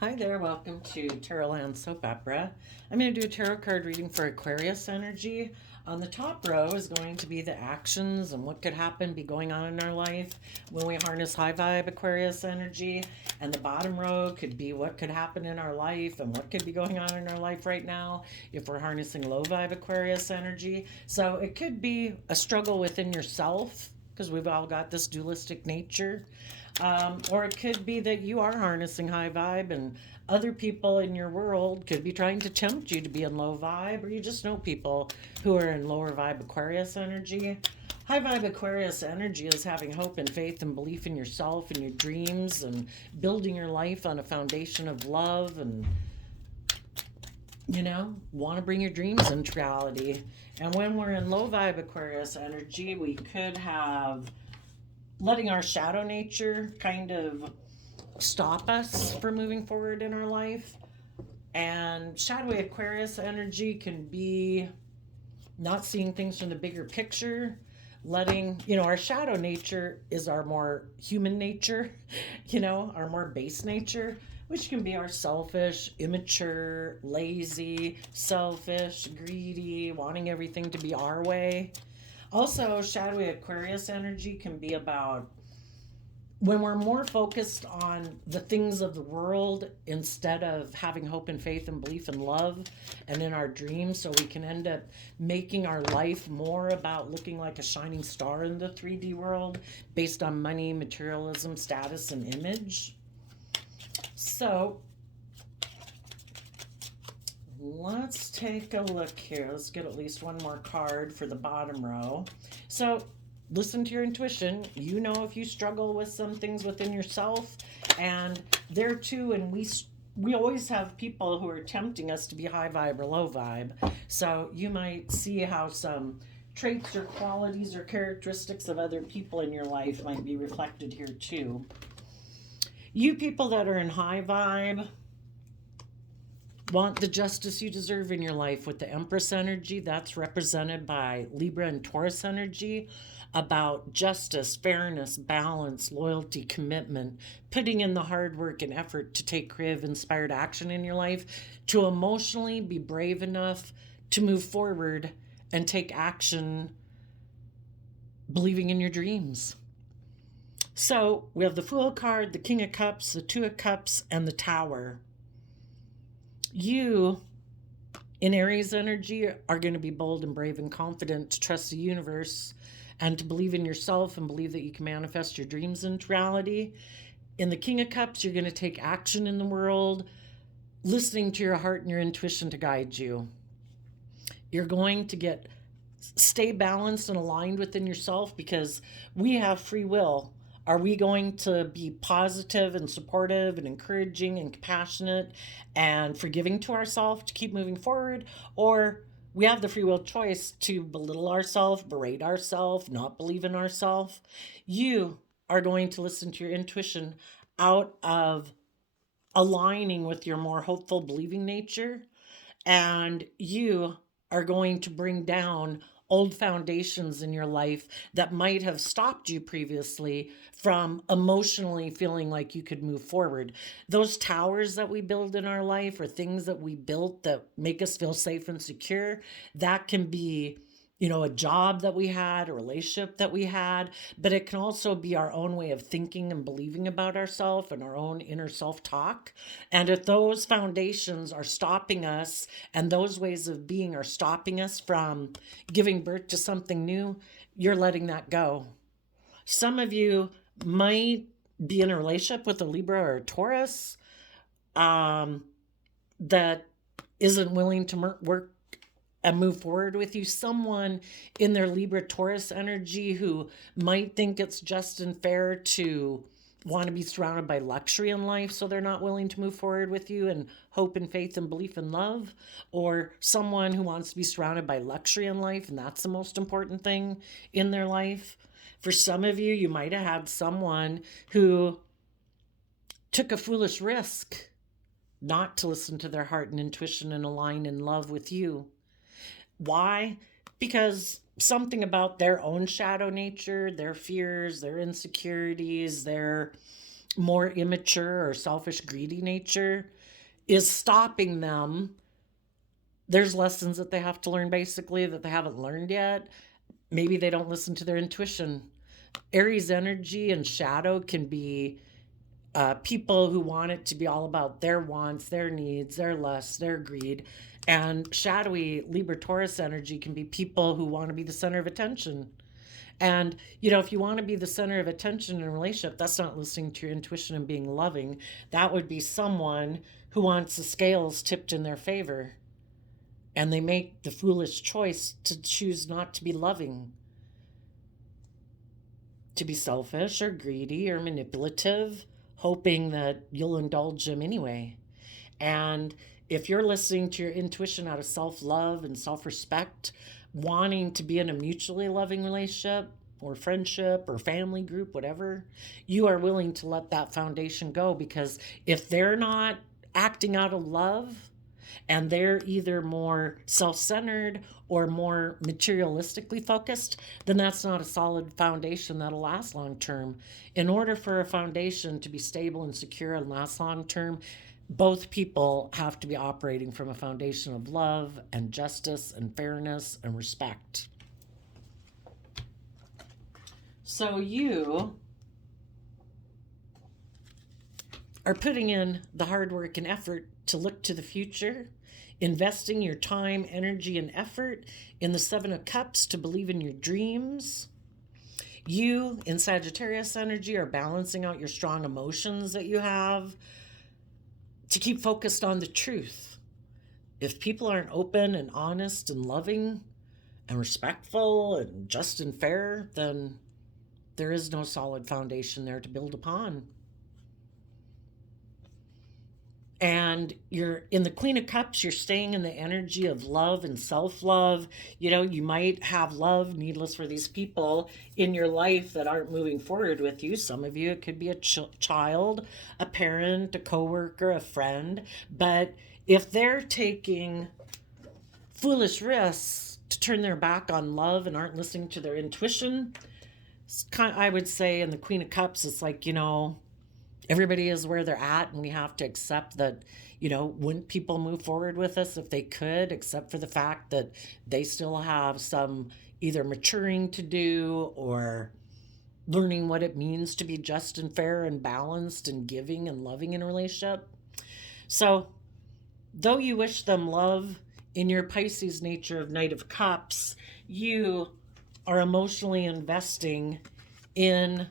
Hi there, welcome to Tarotland Soap Opera. I'm going to do a tarot card reading for Aquarius energy. On the top row is going to be the actions and what could happen, be going on in our life when we harness high vibe Aquarius energy. And the bottom row could be what could happen in our life and what could be going on in our life right now if we're harnessing low vibe Aquarius energy. So it could be a struggle within yourself because we've all got this dualistic nature. Or it could be that you are harnessing high vibe and other people in your world could be trying to tempt you to be in low vibe, or you just know people who are in lower vibe Aquarius energy. High vibe Aquarius energy is having hope and faith and belief in yourself and your dreams and building your life on a foundation of love and, want to bring your dreams into reality. And when we're in low vibe Aquarius energy, we could have letting our shadow nature kind of stop us from moving forward in our life. And shadowy Aquarius energy can be not seeing things from the bigger picture, letting, our shadow nature is our more human nature, our more base nature, which can be our selfish, immature, lazy, selfish, greedy, wanting everything to be our way. Also, shadowy Aquarius energy can be about when we're more focused on the things of the world instead of having hope and faith and belief and love and in our dreams, so we can end up making our life more about looking like a shining star in the 3D world based on money, materialism, status, and image. So let's take a look here. Let's get at least one more card for the bottom row. So listen to your intuition. You know if you struggle with some things within yourself, and there too, and we always have people who are tempting us to be high vibe or low vibe. So you might see how some traits or qualities or characteristics of other people in your life might be reflected here too. You people that are in high vibe want the justice you deserve in your life with the Empress energy. That's represented by Libra and Taurus energy, about justice, fairness, balance, loyalty, commitment, putting in the hard work and effort to take creative, inspired action in your life, to emotionally be brave enough to move forward and take action, believing in your dreams. So we have the Fool card, the King of Cups, the Two of Cups, and the Tower. You in Aries energy are going to be bold and brave and confident to trust the universe and to believe in yourself and believe that you can manifest your dreams into reality. In the King of Cups, you're going to take action in the world, listening to your heart and your intuition to guide you. You're going to stay balanced and aligned within yourself because we have free will. Are we going to be positive and supportive and encouraging and compassionate and forgiving to ourselves to keep moving forward? Or we have the free will choice to belittle ourselves, berate ourselves, not believe in ourselves. You are going to listen to your intuition out of aligning with your more hopeful, believing nature, and you are going to bring down old foundations in your life that might have stopped you previously from emotionally feeling like you could move forward. Those towers that we build in our life, or things that we built that make us feel safe and secure, that can be, a job that we had, a relationship that we had, but it can also be our own way of thinking and believing about ourselves and our own inner self talk. And if those foundations are stopping us and those ways of being are stopping us from giving birth to something new, you're letting that go. Some of you might be in a relationship with a Libra or a Taurus that isn't willing to work and move forward with you. Someone in their Libra Taurus energy who might think it's just and fair to want to be surrounded by luxury in life, so they're not willing to move forward with you and hope and faith and belief and love. Or someone who wants to be surrounded by luxury in life, and that's the most important thing in their life. For some of you, you might have had someone who took a foolish risk not to listen to their heart and intuition and align in love with you. Why? Because something about their own shadow nature, their fears, their insecurities, their more immature or selfish, greedy nature is stopping them. There's lessons that they have to learn basically that they haven't learned yet. Maybe they don't listen to their intuition. Aries energy and shadow can be people who want it to be all about their wants, their needs, their lusts, their greed. And shadowy Libra Taurus energy can be people who want to be the center of attention. And, if you want to be the center of attention in a relationship, that's not listening to your intuition and being loving. That would be someone who wants the scales tipped in their favor. And they make the foolish choice to choose not to be loving, to be selfish or greedy or manipulative, hoping that you'll indulge them anyway. And if you're listening to your intuition out of self-love and self-respect, wanting to be in a mutually loving relationship or friendship or family group, whatever, you are willing to let that foundation go, because if they're not acting out of love and they're either more self-centered or more materialistically focused, then that's not a solid foundation that'll last long term. In order for a foundation to be stable and secure and last long term, both people have to be operating from a foundation of love and justice and fairness and respect. So you are putting in the hard work and effort to look to the future, investing your time, energy, and effort in the Seven of Cups to believe in your dreams. You, in Sagittarius energy, are balancing out your strong emotions that you have to keep focused on the truth. If people aren't open and honest and loving and respectful and just and fair, then there is no solid foundation there to build upon. And you're in the Queen of Cups, you're staying in the energy of love and self-love. You might have love needless for these people in your life that aren't moving forward with you. Some of you, it could be a child, a parent, a coworker, a friend. But if they're taking foolish risks to turn their back on love and aren't listening to their intuition, I would say in the Queen of Cups, it's like, everybody is where they're at, and we have to accept that, wouldn't people move forward with us if they could, except for the fact that they still have some either maturing to do or learning what it means to be just and fair and balanced and giving and loving in a relationship. So, though you wish them love, in your Pisces nature of Knight of Cups, you are emotionally investing in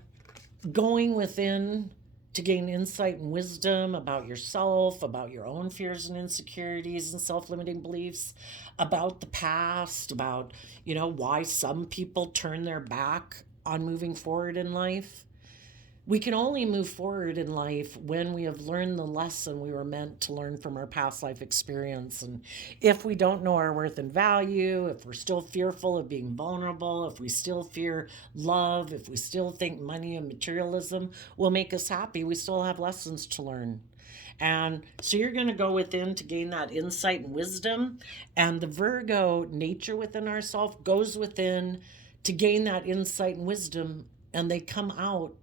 going within to gain insight and wisdom about yourself, about your own fears and insecurities and self-limiting beliefs, about the past, about, why some people turn their back on moving forward in life. We can only move forward in life when we have learned the lesson we were meant to learn from our past life experience. And if we don't know our worth and value, if we're still fearful of being vulnerable, if we still fear love, if we still think money and materialism will make us happy, we still have lessons to learn. And so you're going to go within to gain that insight and wisdom. And the Virgo nature within ourselves goes within to gain that insight and wisdom. And they come out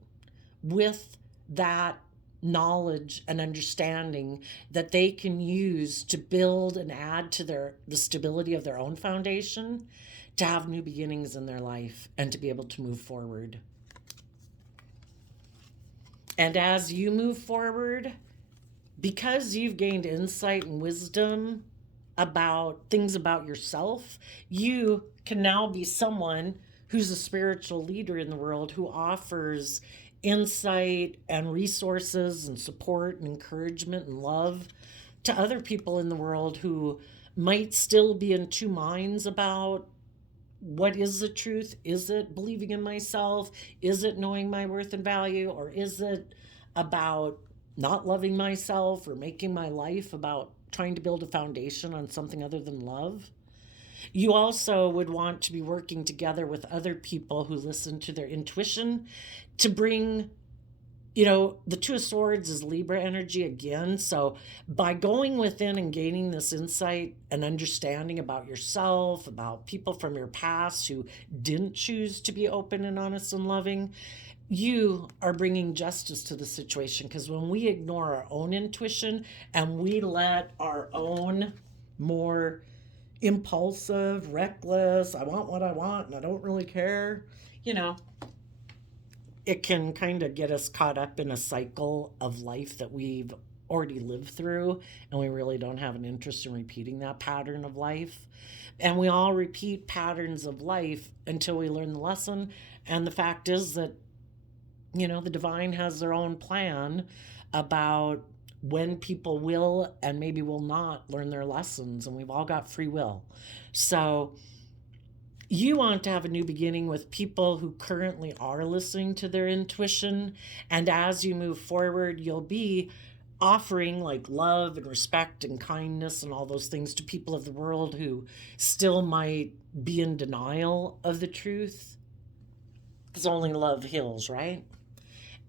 with that knowledge and understanding that they can use to build and add to the stability of their own foundation, to have new beginnings in their life and to be able to move forward. And as you move forward, because you've gained insight and wisdom about things about yourself, you can now be someone who's a spiritual leader in the world, who offers insight and resources and support and encouragement and love to other people in the world who might still be in two minds about what is the truth. Is it believing in myself? Is it knowing my worth and value? Or is it about not loving myself or making my life about trying to build a foundation on something other than love? You also would want to be working together with other people who listen to their intuition to bring The Two of Swords is Libra energy again. So by going within and gaining this insight and understanding about yourself, about people from your past who didn't choose to be open and honest and loving, you are bringing justice to the situation. Because when we ignore our own intuition and we let our own more impulsive, reckless, I want what I want and I don't really care, you know, it can kind of get us caught up in a cycle of life that we've already lived through, and we really don't have an interest in repeating that pattern of life. And we all repeat patterns of life until we learn the lesson. And the fact is that, the divine has their own plan about when people will and maybe will not learn their lessons, and we've all got free will. So, you want to have a new beginning with people who currently are listening to their intuition. And as you move forward, you'll be offering like love and respect and kindness and all those things to people of the world who still might be in denial of the truth. Because only love heals, right?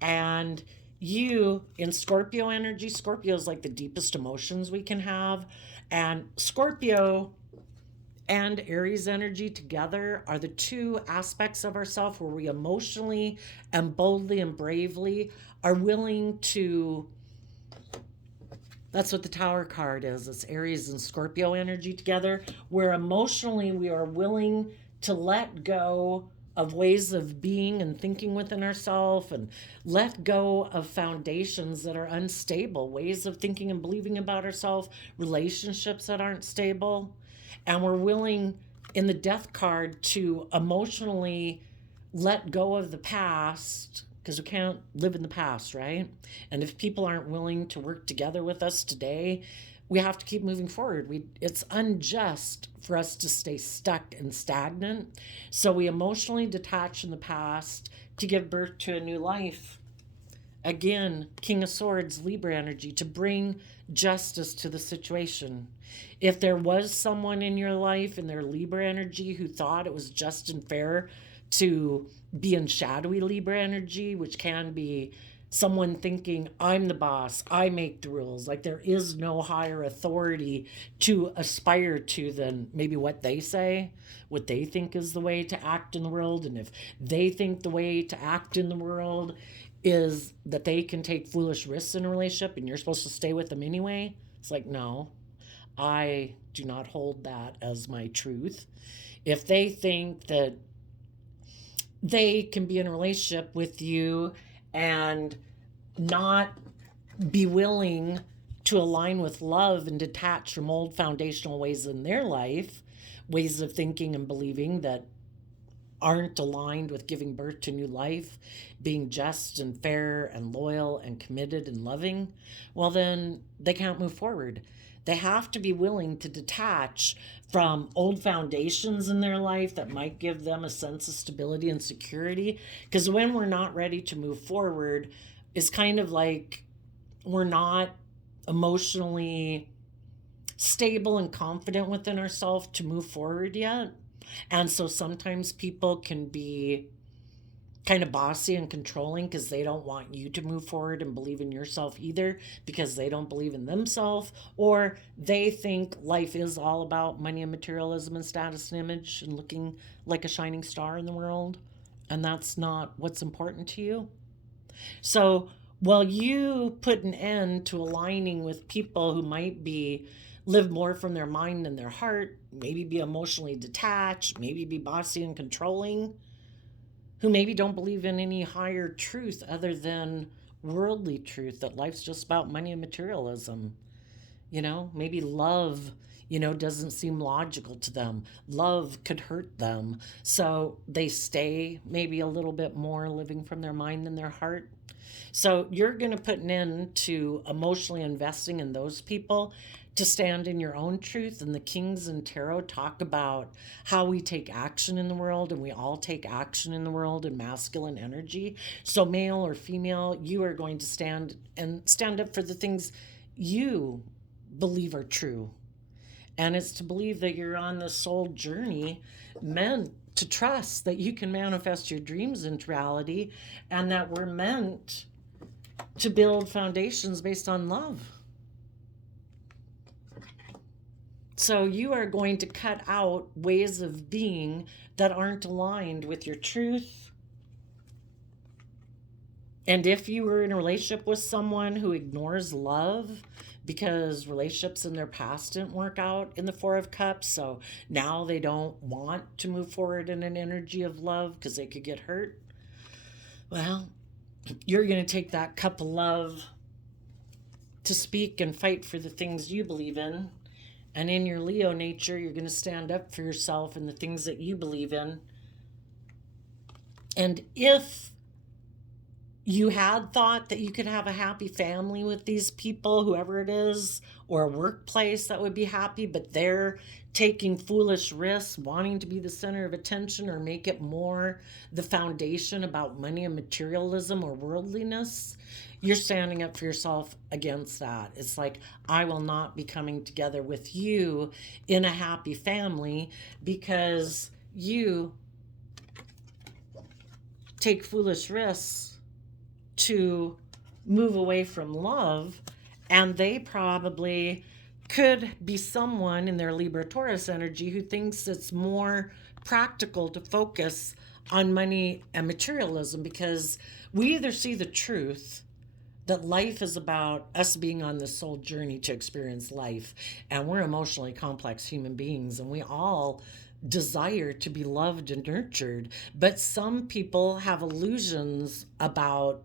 And you, in Scorpio energy, Scorpio is like the deepest emotions we can have. And Scorpio and Aries energy together are the two aspects of ourselves where we emotionally and boldly and bravely are willing to. That's what the Tower card is. It's Aries and Scorpio energy together, where emotionally we are willing to let go of ways of being and thinking within ourselves and let go of foundations that are unstable, ways of thinking and believing about ourselves, relationships that aren't stable. And we're willing in the Death card to emotionally let go of the past, because we can't live in the past, right? And if people aren't willing to work together with us today, we have to keep moving forward. It's unjust for us to stay stuck and stagnant. So we emotionally detach from the past to give birth to a new life. Again, King of Swords, Libra energy, to bring justice to the situation. If there was someone in your life in their Libra energy who thought it was just and fair to be in shadowy Libra energy, which can be someone thinking, I'm the boss, I make the rules, like there is no higher authority to aspire to than maybe what they say, what they think is the way to act in the world. And if they think the way to act in the world is that they can take foolish risks in a relationship and you're supposed to stay with them anyway, it's like, no, I do not hold that as my truth. If they think that they can be in a relationship with you and not be willing to align with love and detach from old foundational ways in their life, ways of thinking and believing that aren't aligned with giving birth to new life, being just and fair and loyal and committed and loving, well, then they can't move forward. They have to be willing to detach from old foundations in their life that might give them a sense of stability and security. Because when we're not ready to move forward, it's kind of like we're not emotionally stable and confident within ourselves to move forward yet. And so sometimes people can be kind of bossy and controlling because they don't want you to move forward and believe in yourself either, because they don't believe in themselves, or they think life is all about money and materialism and status and image and looking like a shining star in the world, and that's not what's important to you. So while you put an end to aligning with people who might be live more from their mind than their heart, maybe be emotionally detached, maybe be bossy and controlling, who maybe don't believe in any higher truth other than worldly truth, that life's just about money and materialism. Maybe love, doesn't seem logical to them. Love could hurt them. So they stay maybe a little bit more living from their mind than their heart. So you're going to put an end to emotionally investing in those people to stand in your own truth. And the Kings and Tarot talk about how we take action in the world, and we all take action in the world in masculine energy. So male or female, you are going to stand up for the things you believe are true. And it's to believe that you're on this soul journey meant to trust that you can manifest your dreams into reality, and that we're meant to build foundations based on love. So you are going to cut out ways of being that aren't aligned with your truth. And if you were in a relationship with someone who ignores love because relationships in their past didn't work out in the Four of Cups, so now they don't want to move forward in an energy of love because they could get hurt, well, you're going to take that cup of love to speak and fight for the things you believe in. And in your Leo nature, you're going to stand up for yourself and the things that you believe in. And if you had thought that you could have a happy family with these people, whoever it is, or a workplace that would be happy, but they're taking foolish risks, wanting to be the center of attention or make it more the foundation about money and materialism or worldliness, you're standing up for yourself against that. It's like, I will not be coming together with you in a happy family because you take foolish risks to move away from love, and they probably could be someone in their Libra Taurus energy who thinks it's more practical to focus on money and materialism, because we either see the truth that life is about us being on this soul journey to experience life, and we're emotionally complex human beings, and we all desire to be loved and nurtured, but some people have illusions about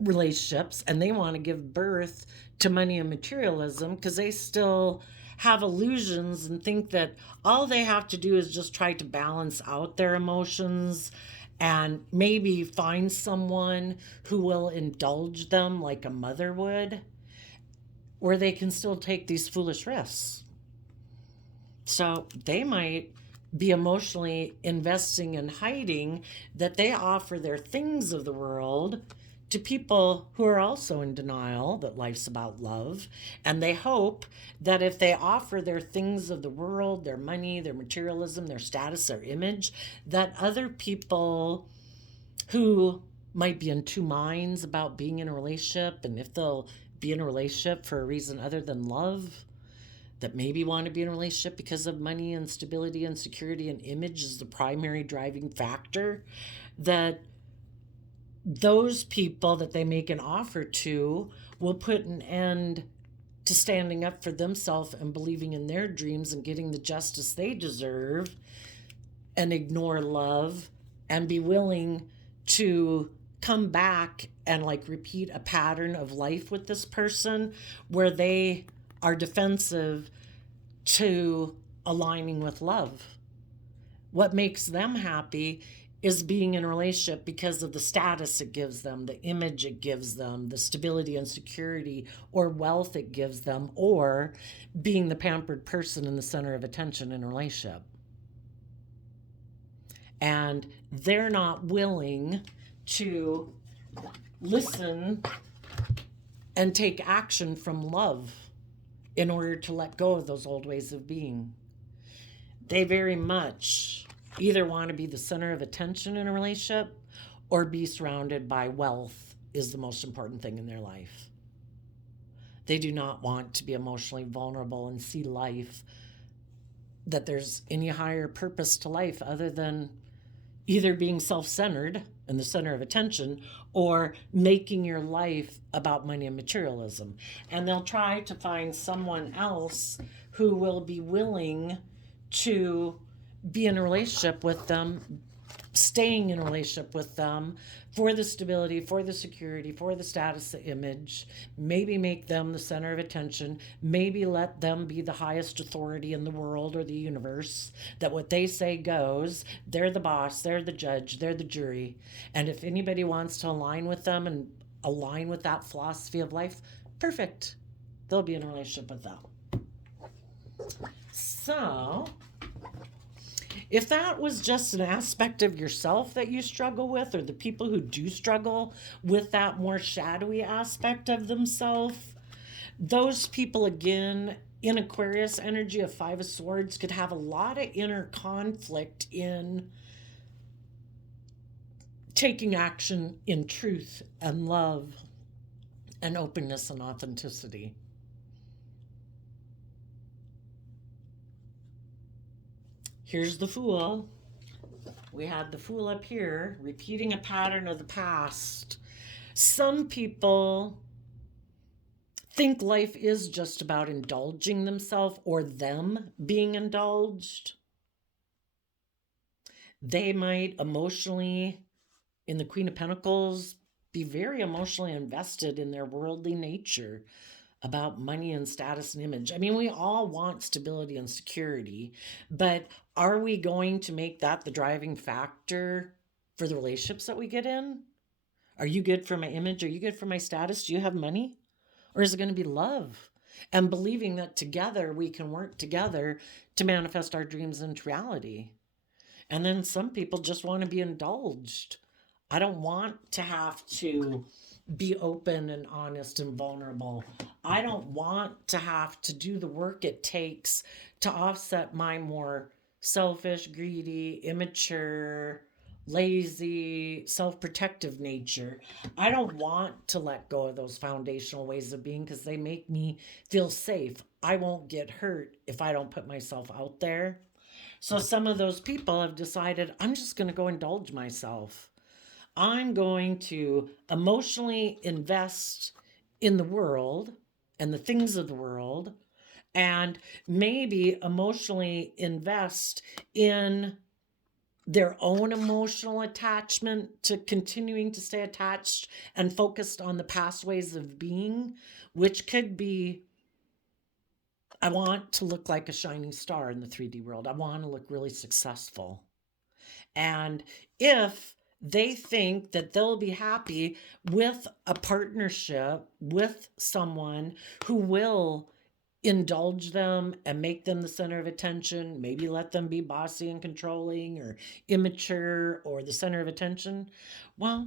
relationships and they want to give birth to money and materialism because they still have illusions and think that all they have to do is just try to balance out their emotions and maybe find someone who will indulge them like a mother would, where they can still take these foolish risks. So they might be emotionally investing and hiding that they offer their things of the world to people who are also in denial that life's about love. And they hope that if they offer their things of the world, their money, their materialism, their status, their image, that other people who might be in two minds about being in a relationship, and if they'll be in a relationship for a reason other than love, that maybe want to be in a relationship because of money and stability and security and image is the primary driving factor, that those people that they make an offer to will put an end to standing up for themselves and believing in their dreams and getting the justice they deserve, and ignore love and be willing to come back and like repeat a pattern of life with this person where they are defensive to aligning with love. What makes them happy is being in a relationship because of the status it gives them, the image it gives them, the stability and security or wealth it gives them, or being the pampered person in the center of attention in a relationship. And they're not willing to listen and take action from love in order to let go of those old ways of being. They very much either want to be the center of attention in a relationship or be surrounded by wealth is the most important thing in their life. They do not want to be emotionally vulnerable and see life, that there's any higher purpose to life other than either being self-centered and the center of attention or making your life about money and materialism. And they'll try to find someone else who will be willing to be in a relationship with them, staying in a relationship with them for the stability, for the security, for the status, the image, maybe make them the center of attention, maybe let them be the highest authority in the world or the universe, that what they say goes, they're the boss, they're the judge, they're the jury. And if anybody wants to align with them and align with that philosophy of life, perfect. They'll be in a relationship with them. So if that was just an aspect of yourself that you struggle with, or the people who do struggle with that more shadowy aspect of themselves, those people, again, in Aquarius energy of Five of Swords, could have a lot of inner conflict in taking action in truth and love and openness and authenticity. Here's the Fool. We had the Fool up here, repeating a pattern of the past. Some people think life is just about indulging themselves or them being indulged. They might emotionally, in the Queen of Pentacles, be very emotionally invested in their worldly nature about money and status and image. I mean, we all want stability and security, but are we going to make that the driving factor for the relationships that we get in? Are you good for my image? Are you good for my status? Do you have money? Or is it going to be love? And believing that together we can work together to manifest our dreams into reality. And then some people just want to be indulged. I don't want to have to be open and honest and vulnerable. I don't want to have to do the work it takes to offset my more selfish, greedy, immature, lazy, self protective nature. I don't want to let go of those foundational ways of being because they make me feel safe. I won't get hurt if I don't put myself out there. So some of those people have decided, I'm just going to go indulge myself. I'm going to emotionally invest in the world and the things of the world, and maybe emotionally invest in their own emotional attachment to continuing to stay attached and focused on the past ways of being, which could be, I want to look like a shining star in the 3D world. I want to look really successful. And if they think that they'll be happy with a partnership with someone who will indulge them and make them the center of attention, maybe let them be bossy and controlling or immature or the center of attention, well,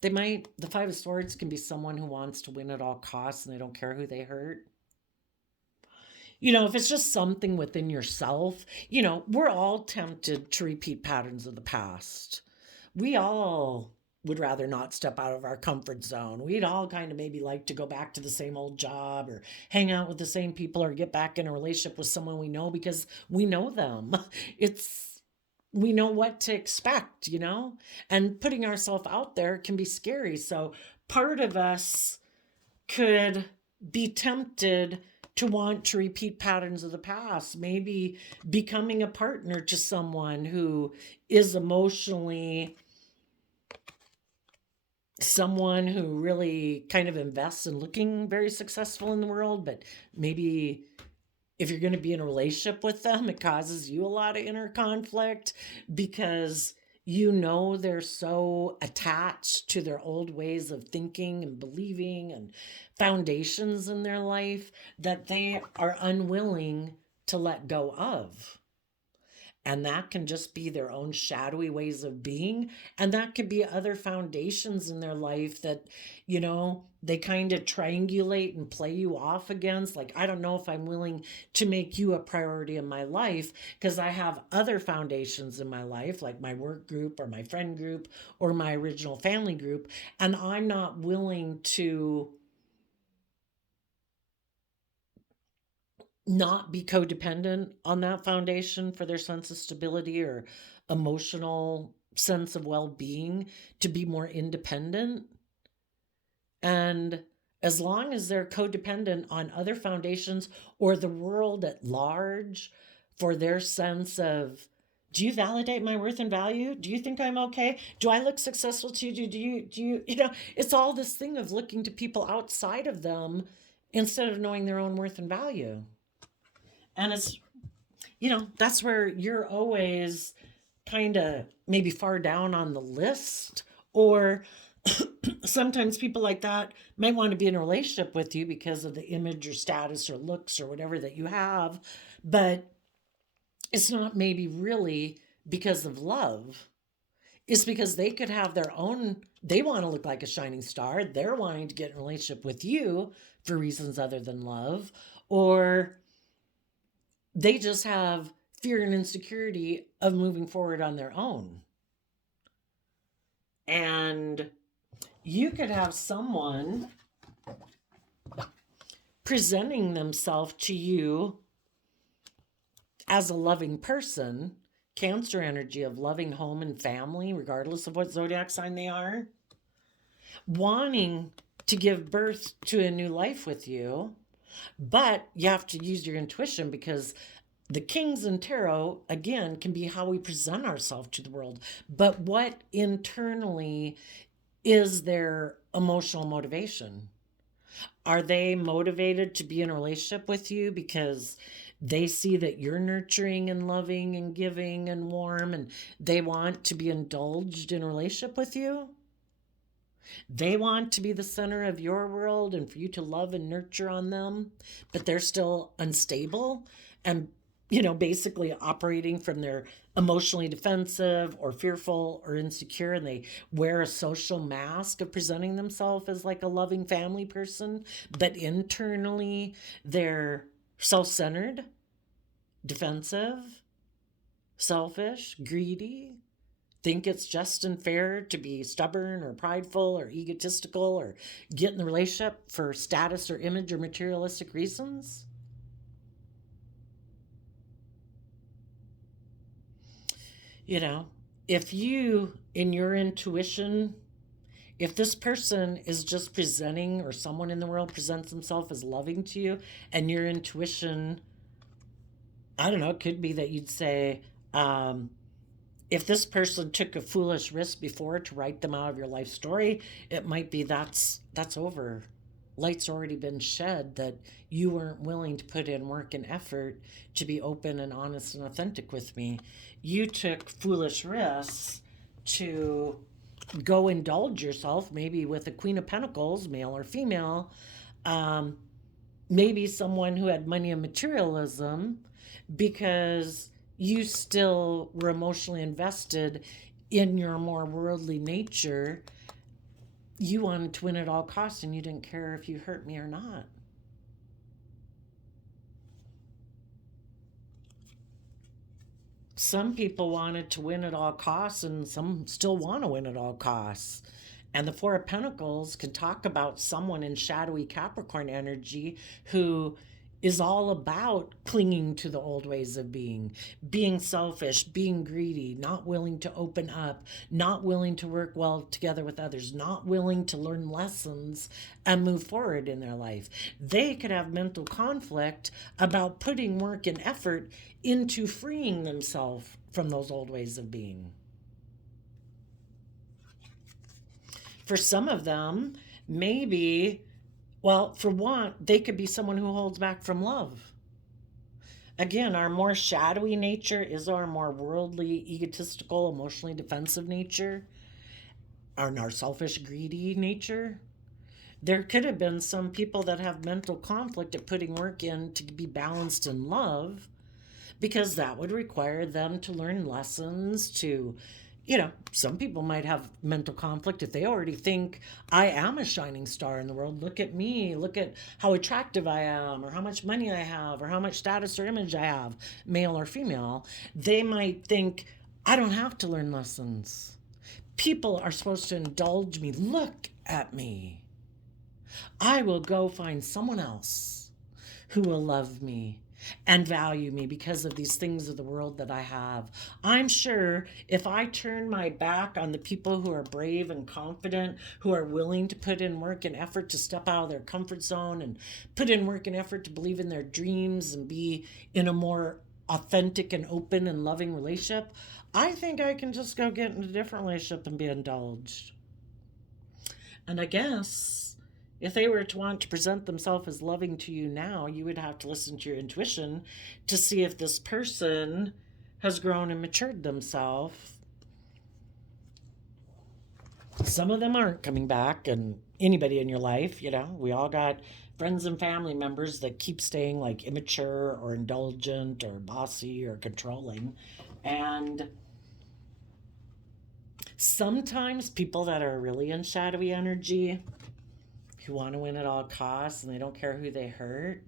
they might, the Five of Swords can be someone who wants to win at all costs and they don't care who they hurt. If it's just something within yourself, we're all tempted to repeat patterns of the past. We all would rather not step out of our comfort zone. We'd all kind of maybe like to go back to the same old job or hang out with the same people or get back in a relationship with someone we know because we know them. We know what to expect, and putting ourselves out there can be scary. So part of us could be tempted to want to repeat patterns of the past, maybe becoming a partner to someone who is emotionally someone who really kind of invests in looking very successful in the world, but maybe if you're going to be in a relationship with them, it causes you a lot of inner conflict because they're so attached to their old ways of thinking and believing and foundations in their life that they are unwilling to let go of. And that can just be their own shadowy ways of being. And that could be other foundations in their life that, they kind of triangulate and play you off against. Like, I don't know if I'm willing to make you a priority in my life because I have other foundations in my life, like my work group or my friend group or my original family group. And I'm not willing to not be codependent on that foundation for their sense of stability or emotional sense of well-being, to be more independent. And as long as they're codependent on other foundations or the world at large for their sense of, do you validate my worth and value? Do you think I'm okay? Do I look successful to you? It's all this thing of looking to people outside of them instead of knowing their own worth and value. And it's, that's where you're always kind of maybe far down on the list. Or sometimes people like that might want to be in a relationship with you because of the image or status or looks or whatever that you have. But it's not maybe really because of love. It's because they could have their own, they want to look like a shining star. They're wanting to get in a relationship with you for reasons other than love. Or they just have fear and insecurity of moving forward on their own. And you could have someone presenting themselves to you as a loving person, Cancer energy of loving home and family, regardless of what zodiac sign they are, wanting to give birth to a new life with you. But you have to use your intuition, because the kings in tarot, again, can be how we present ourselves to the world. But what internally is their emotional motivation? Are they motivated to be in a relationship with you because they see that you're nurturing and loving and giving and warm, and they want to be indulged in a relationship with you? They want to be the center of your world and for you to love and nurture on them, but they're still unstable and, basically operating from their emotionally defensive or fearful or insecure, and they wear a social mask of presenting themselves as like a loving family person, but internally they're self-centered, defensive, selfish, greedy, think it's just and fair to be stubborn or prideful or egotistical or get in the relationship for status or image or materialistic reasons. If you, in your intuition, if this person is just presenting, or someone in the world presents himself as loving to you, and your intuition, I don't know, it could be that you'd say, if this person took a foolish risk before to write them out of your life story, it might be that's over. Light's already been shed, that you weren't willing to put in work and effort to be open and honest and authentic with me. You took foolish risks to go indulge yourself, maybe with a Queen of Pentacles, male or female, maybe someone who had money and materialism, because you still were emotionally invested in your more worldly nature. You wanted to win at all costs, and you didn't care if you hurt me or not. Some people wanted to win at all costs, and some still want to win at all costs. And the Four of Pentacles can talk about someone in shadowy Capricorn energy who is all about clinging to the old ways of being selfish, being greedy, not willing to open up, not willing to work well together with others, not willing to learn lessons and move forward in their life. They could have mental conflict about putting work and effort into freeing themselves from those old ways of being. For some of them, maybe, well, for one, they could be someone who holds back from love. Again, our more shadowy nature is our more worldly, egotistical, emotionally defensive nature, our selfish, greedy nature. There could have been some people that have mental conflict at putting work in to be balanced in love, because that would require them to learn lessons, to some people might have mental conflict if they already think, I am a shining star in the world. Look at me. Look at how attractive I am, or how much money I have, or how much status or image I have, male or female. They might think, I don't have to learn lessons. People are supposed to indulge me. Look at me. I will go find someone else who will love me and value me because of these things of the world that I have. I'm sure if I turn my back on the people who are brave and confident, who are willing to put in work and effort to step out of their comfort zone and put in work and effort to believe in their dreams and be in a more authentic and open and loving relationship, I think I can just go get in a different relationship and be indulged. And I guess if they were to want to present themselves as loving to you now, you would have to listen to your intuition to see if this person has grown and matured themselves. Some of them aren't coming back, and anybody in your life, we all got friends and family members that keep staying like immature or indulgent or bossy or controlling. And sometimes people that are really in shadowy energy, who want to win at all costs and they don't care who they hurt.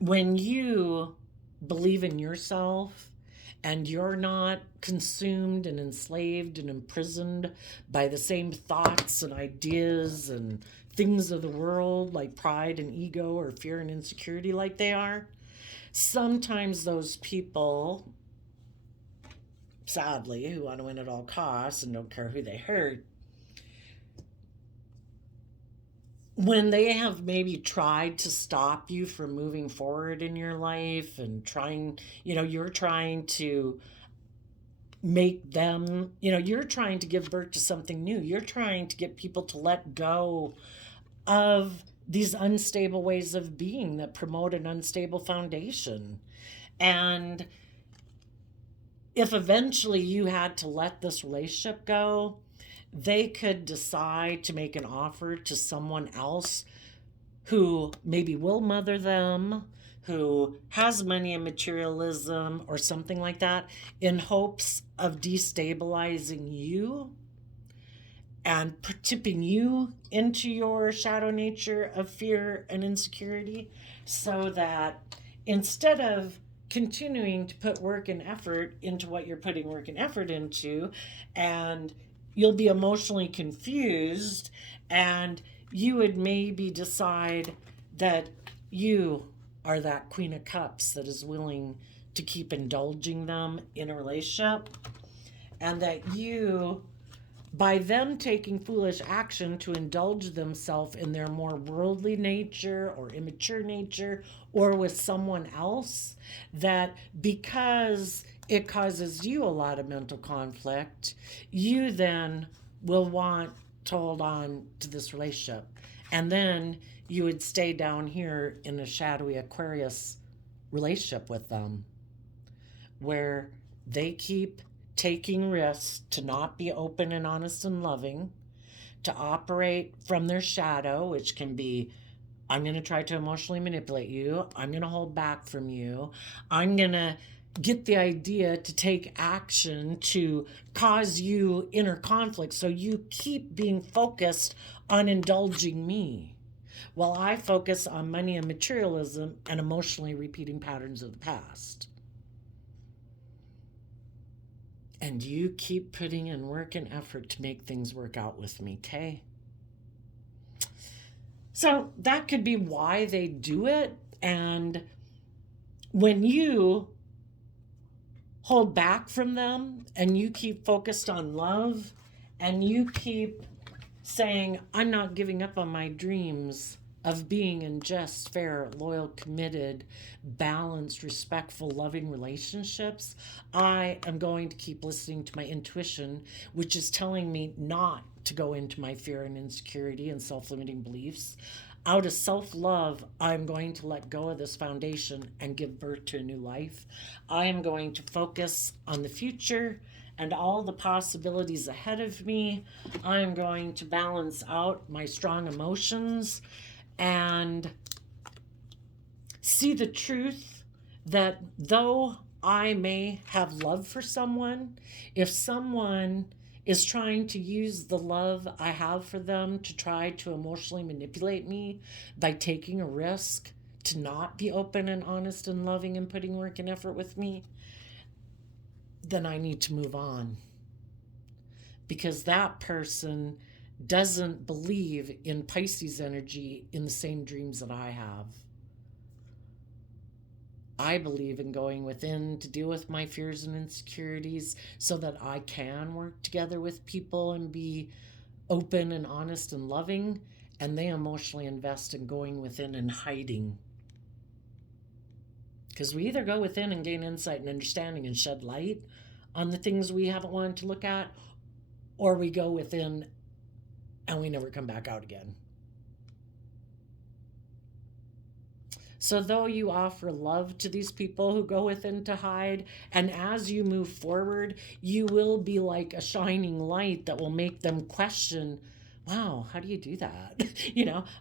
When you believe in yourself and you're not consumed and enslaved and imprisoned by the same thoughts and ideas and things of the world like pride and ego or fear and insecurity like they are, sometimes those people, sadly, who want to win at all costs and don't care who they hurt, when they have maybe tried to stop you from moving forward in your life and trying, you're trying to make them, you're trying to give birth to something new. You're trying to get people to let go of these unstable ways of being that promote an unstable foundation. And if eventually you had to let this relationship go, they could decide to make an offer to someone else who maybe will mother them, who has money and materialism or something like that, in hopes of destabilizing you and tipping you into your shadow nature of fear and insecurity, so that instead of continuing to put work and effort into what you're putting work and effort into, and you'll be emotionally confused, and you would maybe decide that you are that Queen of Cups that is willing to keep indulging them in a relationship, and that you, by them taking foolish action to indulge themselves in their more worldly nature or immature nature or with someone else, that because it causes you a lot of mental conflict, you then will want to hold on to this relationship. And then you would stay down here in a shadowy Aquarius relationship with them, where they keep taking risks to not be open and honest and loving, to operate from their shadow, which can be, I'm going to try to emotionally manipulate you, I'm going to hold back from you, I'm going to get the idea to take action to cause you inner conflict, so you keep being focused on indulging me while I focus on money and materialism and emotionally repeating patterns of the past. And you keep putting in work and effort to make things work out with me, okay? So that could be why they do it. And when you hold back from them and you keep focused on love and you keep saying, I'm not giving up on my dreams of being in just, fair, loyal, committed, balanced, respectful, loving relationships, I am going to keep listening to my intuition, which is telling me not to go into my fear and insecurity and self-limiting beliefs. Out of self-love, I'm going to let go of this foundation and give birth to a new life. I am going to focus on the future and all the possibilities ahead of me. I'm going to balance out my strong emotions and see the truth that though I may have love for someone, if someone is trying to use the love I have for them to try to emotionally manipulate me by taking a risk to not be open and honest and loving and putting work and effort with me, then I need to move on. Because that person doesn't believe in Pisces energy in the same dreams that I have. I believe in going within to deal with my fears and insecurities so that I can work together with people and be open and honest and loving, and they emotionally invest in going within and hiding. Because we either go within and gain insight and understanding and shed light on the things we haven't wanted to look at, or we go within and we never come back out again. So though you offer love to these people who go within to hide, and as you move forward, you will be like a shining light that will make them question, wow, how do you do that?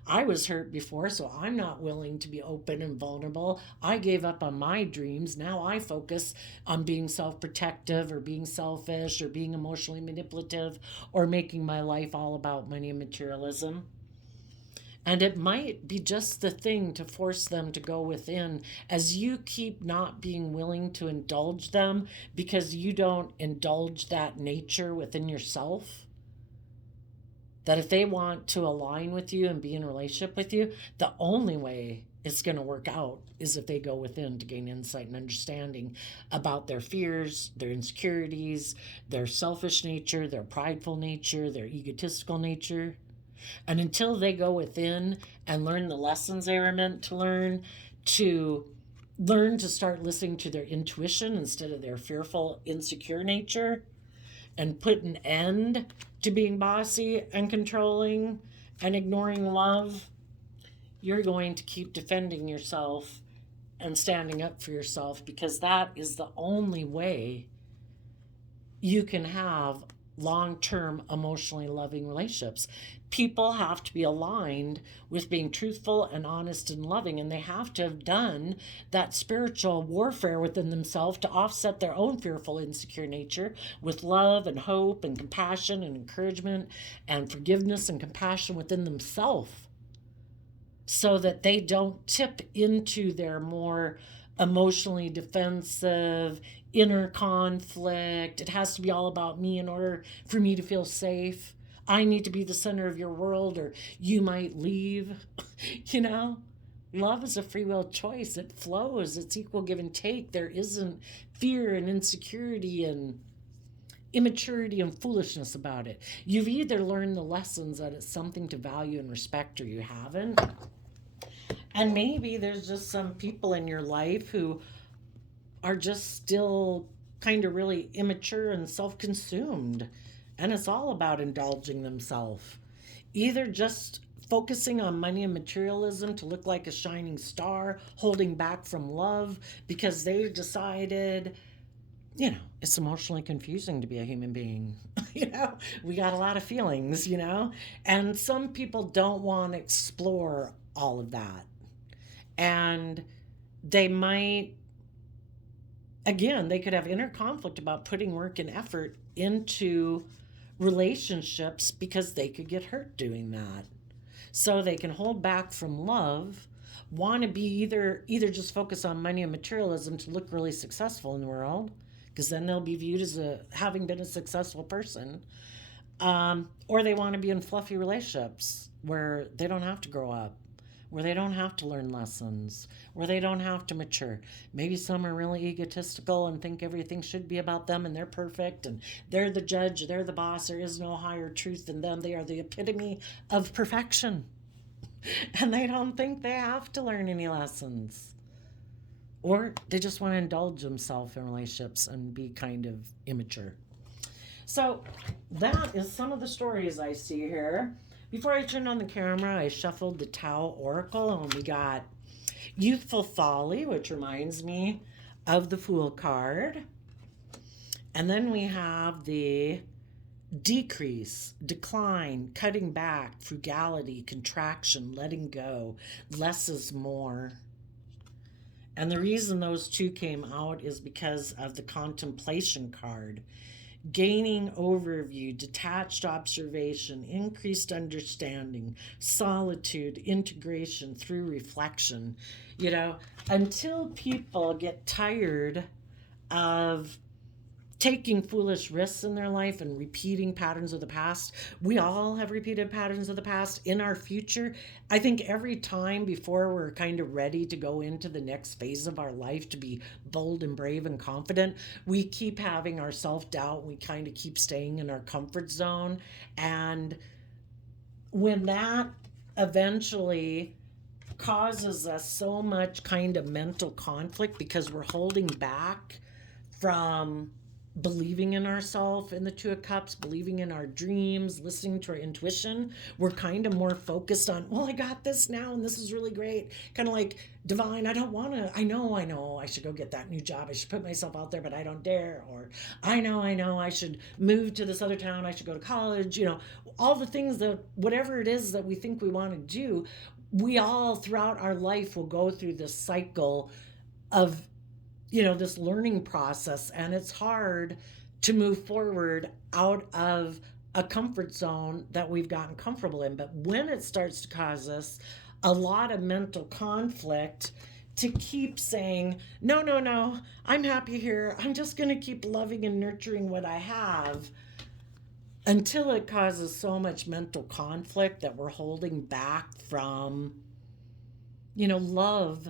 I was hurt before, so I'm not willing to be open and vulnerable. I gave up on my dreams. Now I focus on being self-protective or being selfish or being emotionally manipulative or making my life all about money and materialism. And it might be just the thing to force them to go within as you keep not being willing to indulge them because you don't indulge that nature within yourself. That if they want to align with you and be in a relationship with you, the only way it's going to work out is if they go within to gain insight and understanding about their fears, their insecurities, their selfish nature, their prideful nature, their egotistical nature. And until they go within and learn the lessons they were meant to learn to start listening to their intuition instead of their fearful, insecure nature, and put an end to being bossy and controlling and ignoring love, you're going to keep defending yourself and standing up for yourself, because that is the only way you can have long-term emotionally loving relationships. People have to be aligned with being truthful and honest and loving, and they have to have done that spiritual warfare within themselves to offset their own fearful, insecure nature with love and hope and compassion and encouragement and forgiveness and compassion within themselves, so that they don't tip into their more emotionally defensive inner conflict. It has to be all about me in order for me to feel safe. I need to be the center of your world or you might leave. You know, love is a free will choice. It flows. It's equal give and take. There isn't fear and insecurity and immaturity and foolishness about it. You've either learned the lessons that it's something to value and respect, or you haven't. And maybe there's just some people in your life who are just still kind of really immature and self consumed. And it's all about indulging themselves. Either just focusing on money and materialism to look like a shining star, holding back from love because they decided, it's emotionally confusing to be a human being. We got a lot of feelings. And some people don't want to explore all of that. And they might, again, they could have inner conflict about putting work and effort into relationships because they could get hurt doing that. So they can hold back from love, want to be either just focus on money and materialism to look really successful in the world, because then they'll be viewed as having been a successful person, or they want to be in fluffy relationships where they don't have to grow up, where they don't have to learn lessons, where they don't have to mature. Maybe some are really egotistical and think everything should be about them and they're perfect and they're the judge, they're the boss, there is no higher truth than them. They are the epitome of perfection. And they don't think they have to learn any lessons. Or they just want to indulge themselves in relationships and be kind of immature. So that is some of the stories I see here. Before I turned on the camera, I shuffled the Tao Oracle, and we got Youthful Folly, which reminds me of the Fool card. And then we have the Decrease, Decline, Cutting Back, Frugality, Contraction, Letting Go, Less is More. And the reason those two came out is because of the Contemplation card. Gaining overview, detached observation, increased understanding, solitude, integration through reflection. Until people get tired of taking foolish risks in their life and repeating patterns of the past. We all have repeated patterns of the past in our future. I think every time before we're kind of ready to go into the next phase of our life to be bold and brave and confident, we keep having our self-doubt. We kind of keep staying in our comfort zone. And when that eventually causes us so much kind of mental conflict because we're holding back from believing in ourselves in the Two of Cups, believing in our dreams, listening to our intuition, we're kind of more focused on, well, I got this now and this is really great. Kind of like divine, I don't want to, I know, I should go get that new job. I should put myself out there, but I don't dare. Or I know, I should move to this other town. I should go to college. All the things that, whatever it is that we think we want to do, we all throughout our life will go through this cycle of this learning process, and it's hard to move forward out of a comfort zone that we've gotten comfortable in. But when it starts to cause us a lot of mental conflict to keep saying, no, no, no, I'm happy here. I'm just going to keep loving and nurturing what I have until it causes so much mental conflict that we're holding back from, love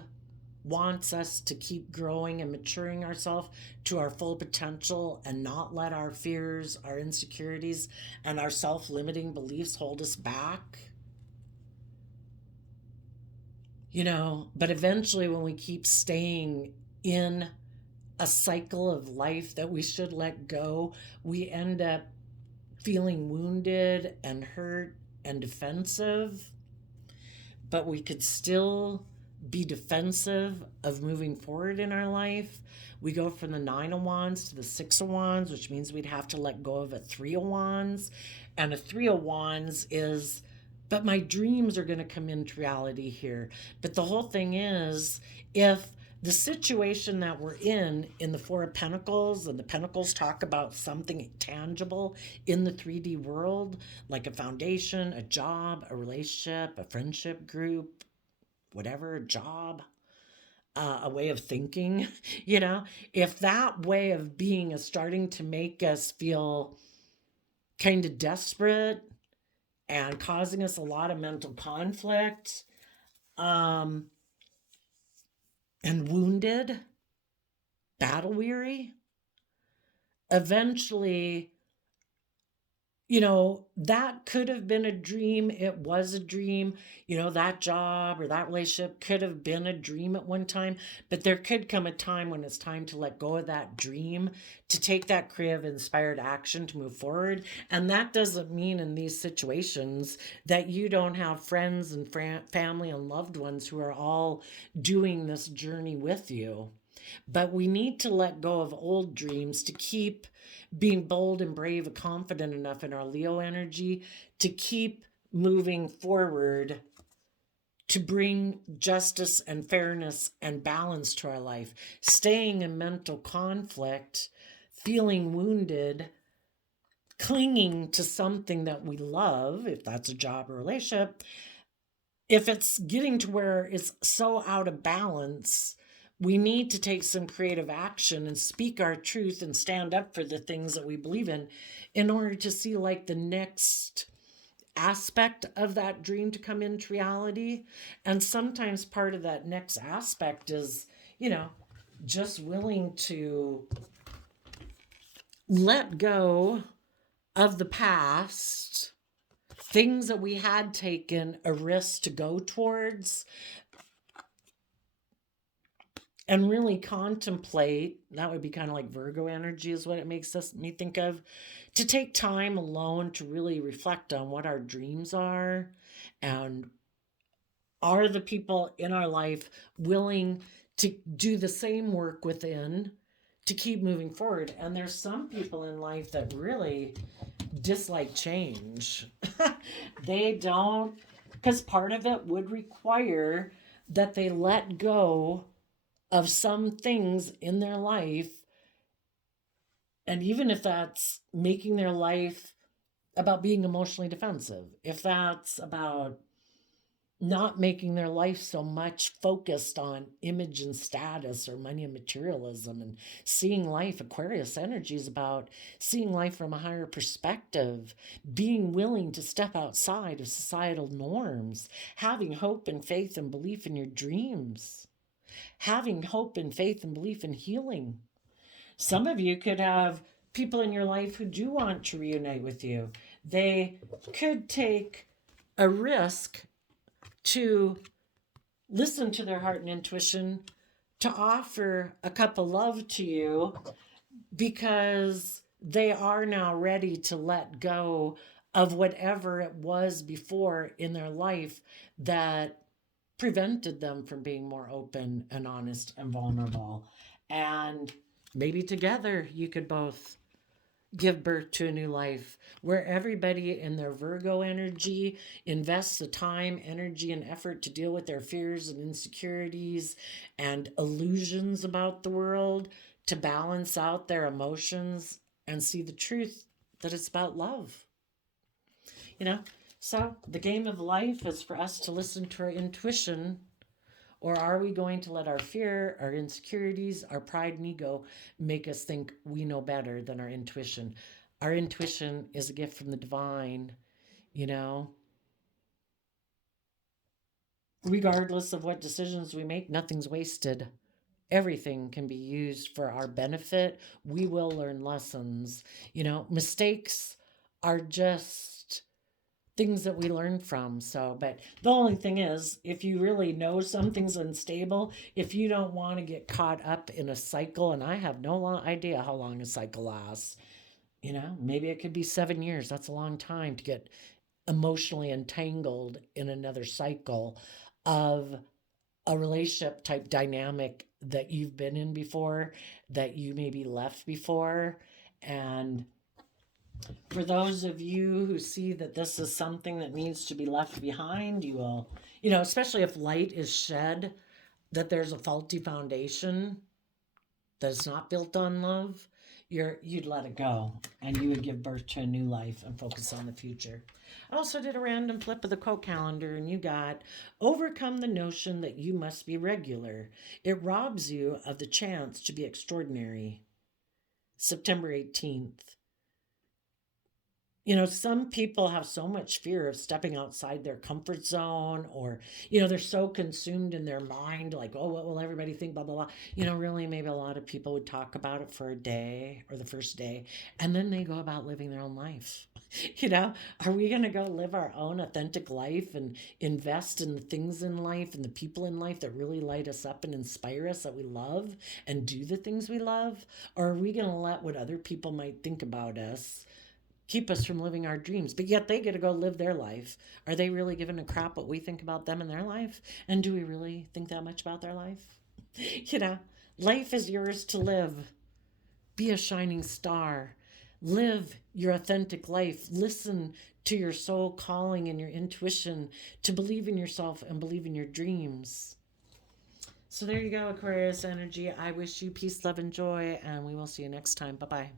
wants us to keep growing and maturing ourselves to our full potential and not let our fears, our insecurities, and our self limiting beliefs hold us back. But eventually, when we keep staying in a cycle of life that we should let go, we end up feeling wounded and hurt and defensive. But we could still be defensive of moving forward in our life. We go from the 9 of Wands to the 6 of Wands, which means we'd have to let go of a 3 of Wands. And a 3 of Wands is, but my dreams are going to come into reality here. But the whole thing is, if the situation that we're in the 4 of Pentacles, and the Pentacles talk about something tangible in the 3D world, like a foundation, a job, a relationship, a friendship group, whatever, a job, a way of thinking, if that way of being is starting to make us feel kind of desperate and causing us a lot of mental conflict, and wounded, battle weary, eventually, that could have been a dream. It was a dream. That job or that relationship could have been a dream at one time, but there could come a time when it's time to let go of that dream, to take that creative, inspired action to move forward. And that doesn't mean in these situations that you don't have friends and family and loved ones who are all doing this journey with you. But we need to let go of old dreams to keep being bold and brave and confident enough in our Leo energy to keep moving forward, to bring justice and fairness and balance to our life. Staying in mental conflict, feeling wounded, clinging to something that we love, if that's a job or relationship, if it's getting to where it's so out of balance, we need to take some creative action and speak our truth and stand up for the things that we believe in order to see like the next aspect of that dream to come into reality. And sometimes part of that next aspect is, just willing to let go of the past, things that we had taken a risk to go towards, and really contemplate. That would be kind of like Virgo energy is what it makes me think of, to take time alone to really reflect on what our dreams are, and are the people in our life willing to do the same work within to keep moving forward. And there's some people in life that really dislike change. They don't, because part of it would require that they let go of some things in their life. And even if that's making their life about being emotionally defensive, if that's about not making their life so much focused on image and status or money and materialism, and seeing life, Aquarius energy is about seeing life from a higher perspective, being willing to step outside of societal norms, having hope and faith and belief in your dreams, having hope and faith and belief in healing. Some of you could have people in your life who do want to reunite with you. They could take a risk to listen to their heart and intuition, to offer a cup of love to you, because they are now ready to let go of whatever it was before in their life that prevented them from being more open and honest and vulnerable. And maybe together you could both give birth to a new life where everybody in their Virgo energy invests the time, energy, and effort to deal with their fears and insecurities and illusions about the world, to balance out their emotions and see the truth that it's about love. You know? So the game of life is for us to listen to our intuition, or are we going to let our fear, our insecurities, our pride and ego make us think we know better than our intuition? Our intuition is a gift from the divine, you know? Regardless of what decisions we make, nothing's wasted. Everything can be used for our benefit. We will learn lessons. You know, mistakes are just things that we learn from. So, but the only thing is, if you really know something's unstable, if you don't want to get caught up in a cycle, and I have no idea how long a cycle lasts, you know, maybe it could be 7 years. That's a long time to get emotionally entangled in another cycle of a relationship type dynamic that you've been in before, that you maybe left before. And for those of you who see that this is something that needs to be left behind, you will, you know, especially if light is shed, that there's a faulty foundation that's not built on love, you'd let it go and you would give birth to a new life and focus on the future. I also did a random flip of the quote calendar, and you got overcome the notion that you must be regular. It robs you of the chance to be extraordinary. September 18th. You know, some people have so much fear of stepping outside their comfort zone, or, you know, they're so consumed in their mind, like, oh, what will everybody think, blah, blah, blah. You know, really, maybe a lot of people would talk about it for a day or the first day, and then they go about living their own life. You know, are we going to go live our own authentic life and invest in the things in life and the people in life that really light us up and inspire us, that we love, and do the things we love? Or are we going to let what other people might think about us keep us from living our dreams? But yet they get to go live their life. Are they really giving a crap what we think about them and their life? And do we really think that much about their life? You know, life is yours to live. Be a shining star. Live your authentic life. Listen to your soul calling and your intuition to believe in yourself and believe in your dreams. So there you go, Aquarius energy. I wish you peace, love, and joy, and we will see you next time. Bye bye.